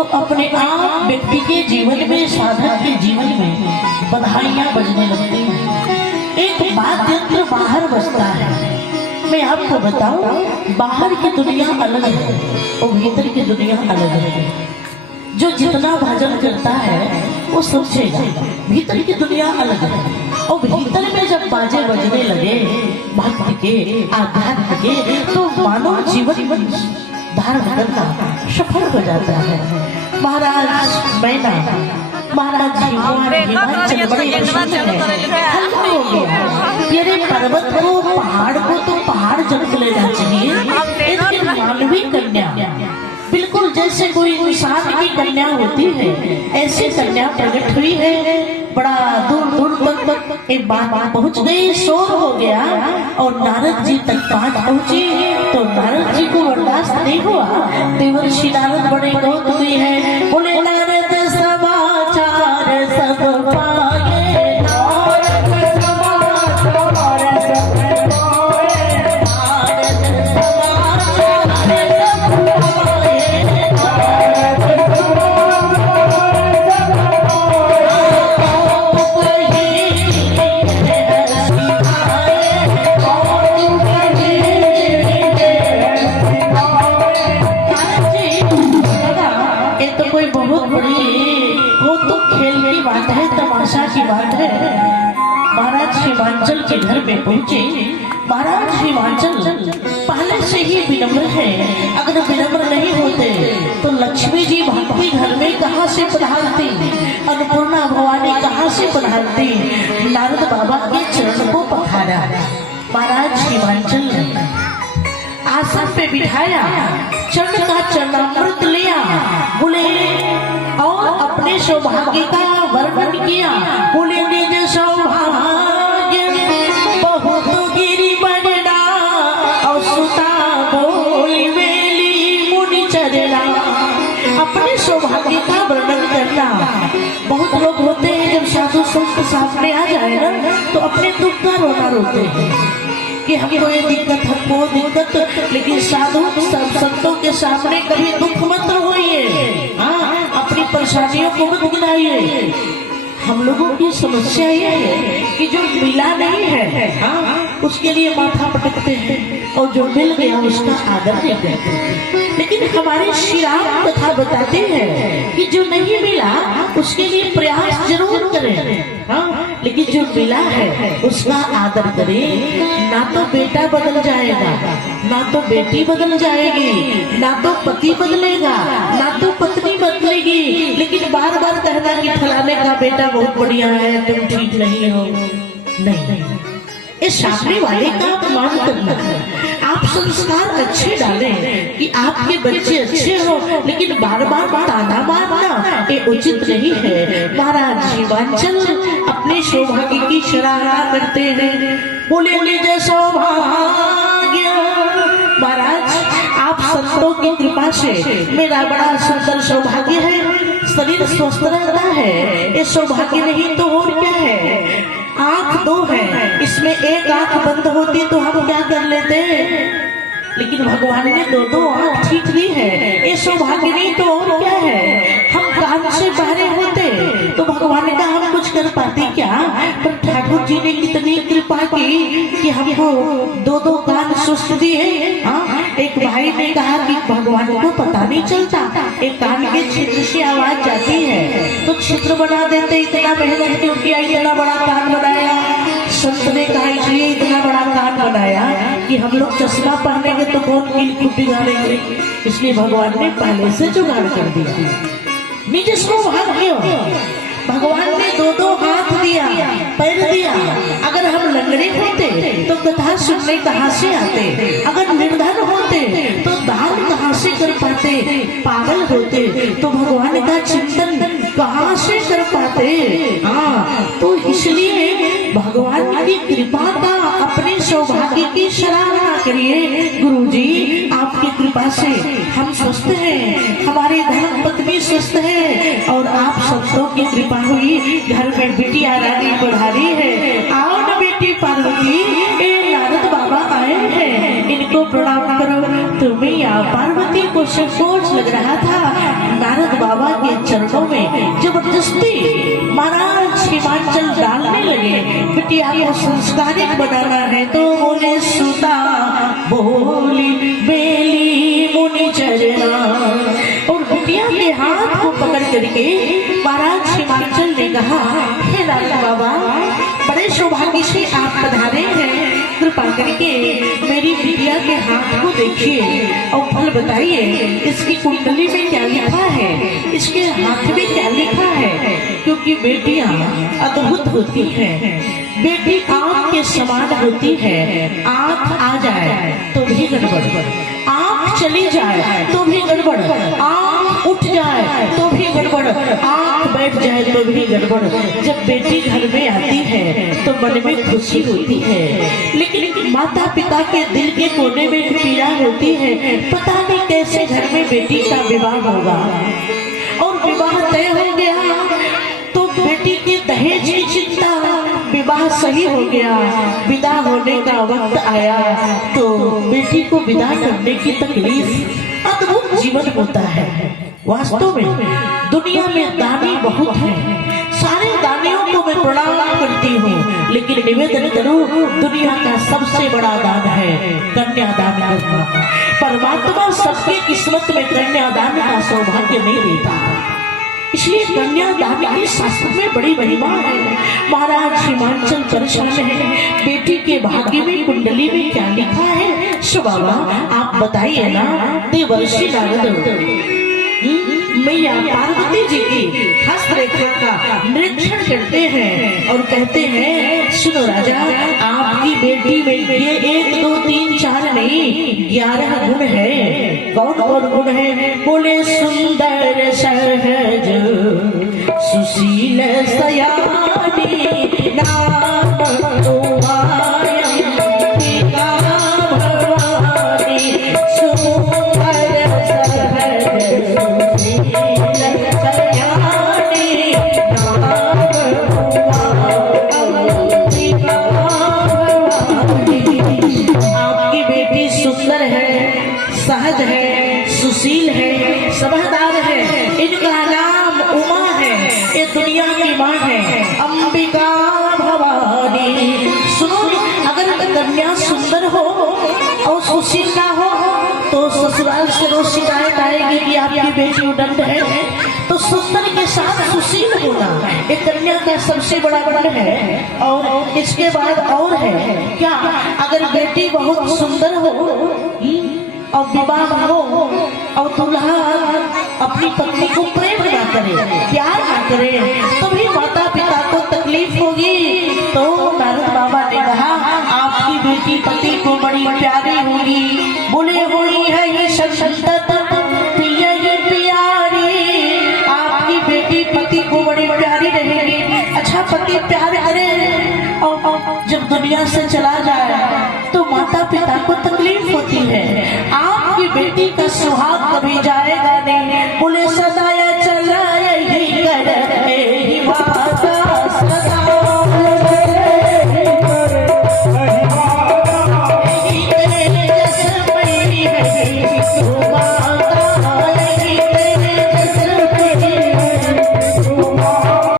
तो अपने आप व्यक्ति के जीवन में, साधक के जीवन में बधाइयां बजने लगती हैं। एक वाद्य यंत्र बाहर बजता है। मैं आपको बताऊं, बाहर की दुनिया अलग है और भीतर की दुनिया अलग है। जो जितना भजन करता है वो समझेगा, भीतर की दुनिया अलग है। और भीतर में जब बाजे बजने लगे भक्ति के, आध्यात्म के, तो मानव जीवन धारण करना सफल हो जाता है। महाराज मैना, महाराज हिमाचल बड़े हल्का हो गया। ये पर्वत को, पहाड़ को तो पहाड़ जब लेना चाहिए, लेकिन मानवी कन्या बिल्कुल जैसे कोई इंसान की कन्या होती है, ऐसी कन्या प्रकट हुई है। बड़ा दूर दूर तक एक बात पहुंच गई, शोर हो गया और नारद जी तक बात पहुंची। तो नारद जी को बर्दाश्त नहीं हुआ। देवर्षि नारद बड़े गौतमी है, बोले नारद समाचार सब पाए, नारद समाचार सब पाए, नारद समाचार सब पाए। तमाशा की बात है। महाराज हिमाचल के घर में पहुंचे। महाराज हिमाचल पहले से ही विनम्र है। अगर विनम्र नहीं होते तो लक्ष्मी जी भक्ति घर में कहाँ से पधारती, अन्नपूर्णा भवानी कहाँ से पधारती। नारद बाबा के चरण को पखारा। महाराज हिमाचल ने आसन पे बिठाया, चरण का चरणामृत लिया, बोले और अपने सौभाग्य का वर्णन किया। बोले निज सौभाग्य बहुत गिरी बजना, और सुता बोली वेली मुनि चरना। अपने सौभाग्य का वर्णन करना। बहुत लोग होते हैं जब साधु संत सामने आ जाए ना तो अपने दुख का रोना रोते हैं कि हमको ये दिक्कत, हमको दिक्कत। लेकिन साधु संतों के सामने कभी दुख मत रोइए, हाँ अपनी परेशानियों को मत गिनाइए। हम लोगों की समस्या ये है कि जो मिला नहीं है, हाँ उसके लिए माथा पटकते हैं, और जो मिल गया उसका आदर नहीं करते। लेकिन हमारे श्री राम कथा बताते हैं कि जो नहीं मिला उसके लिए प्रयास जरूर करें, हाँ लेकिन जो मिला है उसका आदर करें। ना तो बेटा बदल जाएगा, ना तो बेटी बदल जाएगी, ना तो पति बदलेगा, ना तो पत्नी बदलेगी, लेकिन बार बार कहना कि फलाने का बेटा बहुत बढ़िया है, तुम ठीक नहीं हो। नहीं, इस सामने वाले का अपमान करना है। आप संस्कार अच्छे डालें कि आपके बच्चे अच्छे हो, लेकिन बार बार ताना मारना ये उचित नहीं है। महाराज हिमाचल अपने सौभाग्य की सराहना करते हैं। बोले निज सौभाग्य। महाराज आप संतों की कृपा से मेरा बड़ा सुंदर सौभाग्य है, शरीर स्वस्थ रहता है। ये सौभाग्य नहीं तो और क्या है। आंख दो है, इसमें एक आंख बंद होती तो हम क्या कर लेते, लेकिन भगवान ने दो दो आंख ठीक दी है। ये सौभाग्य नहीं तो और क्या है। हम कान से बहरे होते तो भगवान का हम कुछ कर पाते क्या। पर ठाकुर जी ने कितनी कृपा की कि हमको दो दो कान स्वस्थ दिए। हाँ एक भाई ने कहा कि भगवान को पता नहीं चलता, एक कान के छिद्र से आवाज जाती है तो छिद्र बना देते। इतना मेहनत क्यों किया, इतना बड़ा कान बनाया। संत ने कहा इसलिए इतना बड़ा कान बनाया कि हम लोग चश्मा पहनेंगे तो कौन कील गाड़ेंगे, इसलिए भगवान ने पहले से जुगाड़ कर दिया। निज सौभाग्य। भगवान ने दो दो हाथ दिया, पैर दिया। अगर हम लंगड़े होते तो कथा सुनने कहाँ से आते, अगर निर्धन होते तो दान कहाँ से कर पाते, पागल होते तो भगवान का चिंतन कहाँ से कर पाते। हाँ तो इसलिए भगवान की कृपा का, अपने सौभाग्य की सराहना करिए। गुरुजी आपकी कृपा से हम स्वस्थ हैं, हमारे धर्म पत्नी स्वस्थ है, और आप संतों की कृपा हुई घर में बिटिया रानी पधारी है। आओ न बेटी पार्वती, ये नारद बाबा आए हैं, इनको प्रणाम करो। तुम्हें या पार्वती को संकोच लग रहा था। नारद बाबा बिटिया को संस्कारिक बनाना है तो बोले सुता बोली बेली मुनि चरना। और बिटिया के हाथ को पकड़ करके महाराज हिमाचल ने कहा, हे नारद बाबा, बड़े सौभाग्य से आप पधारे हैं, कृपा करके मेरी बिटिया के हाथ को देखिए और फल बताइए, इसकी कुंडली में क्या लिखा है, इसके हाथ में क्या लिखा है। क्योंकि बेटियां अद्भुत होती हैं, बेटी आँख के समान होती है, आँख आ जाए तो भी गड़बड़, आँख चली जाए तो भी गड़बड़, आँख उठ जाए तो भी गड़बड़, आँख बैठ जाए तो भी गड़बड़। जब बेटी घर में आती है तो मन में खुशी होती है, लेकिन माता पिता के दिल के कोने में एक पीड़ा होती है, पता नहीं कैसे घर में बेटी का विवाह होगा। और विवाह तय हो गया तो बेटी के दहेज की चिंता, विवाह सही हो गया, विदा होने का वक्त आया तो बेटी को विदा करने की तकलीफ। अद्भुत जीवन होता है। वास्तव में दुनिया में दानी बहुत हैं, सारे दानियों को मैं प्रणाम करती हूँ, लेकिन निवेदन करूँ, दुनिया का सबसे बड़ा दान है कन्यादान करना। परमात्मा सबके किस्मत में कन्यादान का सौभाग्य नहीं देता, इसलिए कन्यादान की शास्त्र में बड़ी महिमा है। महाराज हिमाचल परेशान है, बेटी के भाग्य में कुंडली में क्या लिखा है। सो बाबा आप बताइए ना। देवर्षि नारद मैया पार्वती जी की हस्तरेखा का निरीक्षण करते हैं और कहते हैं, सुनो राजा, आपकी बेटी में ये 1 2 3 4 नहीं 11 गुण है। कौन कौन गुण है। बोले सुंदर सहज सुशील सयानी नाम तुम्हारा भवानी सुंदर सहज सहज है, सुशील है, समझदार है, इनका नाम उमा है, ये दुनिया की माँ है, अंबिका भवानी। सुनो, अगर कन्या सुंदर हो और सुशील ना हो तो ससुराल से रोज शिकायत आएगी कि आपकी बेटी उदंड है। तो सुंदर के साथ सुशील होना ये कन्या का सबसे बड़ा गुण है। और इसके बाद और है क्या, अगर बेटी बहुत सुंदर हो और विवाह हो और दूल्हा अपनी पत्नी को प्रेम ना करे, प्यार ना करे, तो भी माता पिता को तकलीफ होगी। तो नारद बाबा ने कहा, आपकी बेटी पति को बड़ी प्यारी होगी। बोले हुई है ये संतत प्यारी, आपकी बेटी पति को बड़ी प्यारी रहेगी। अच्छा, पति प्यार करे और जब दुनिया से चला जाए तो माता पिता को तकलीफ होती है। आपकी बेटी का सुहाग कभी जाएगा नहीं। बोले सदा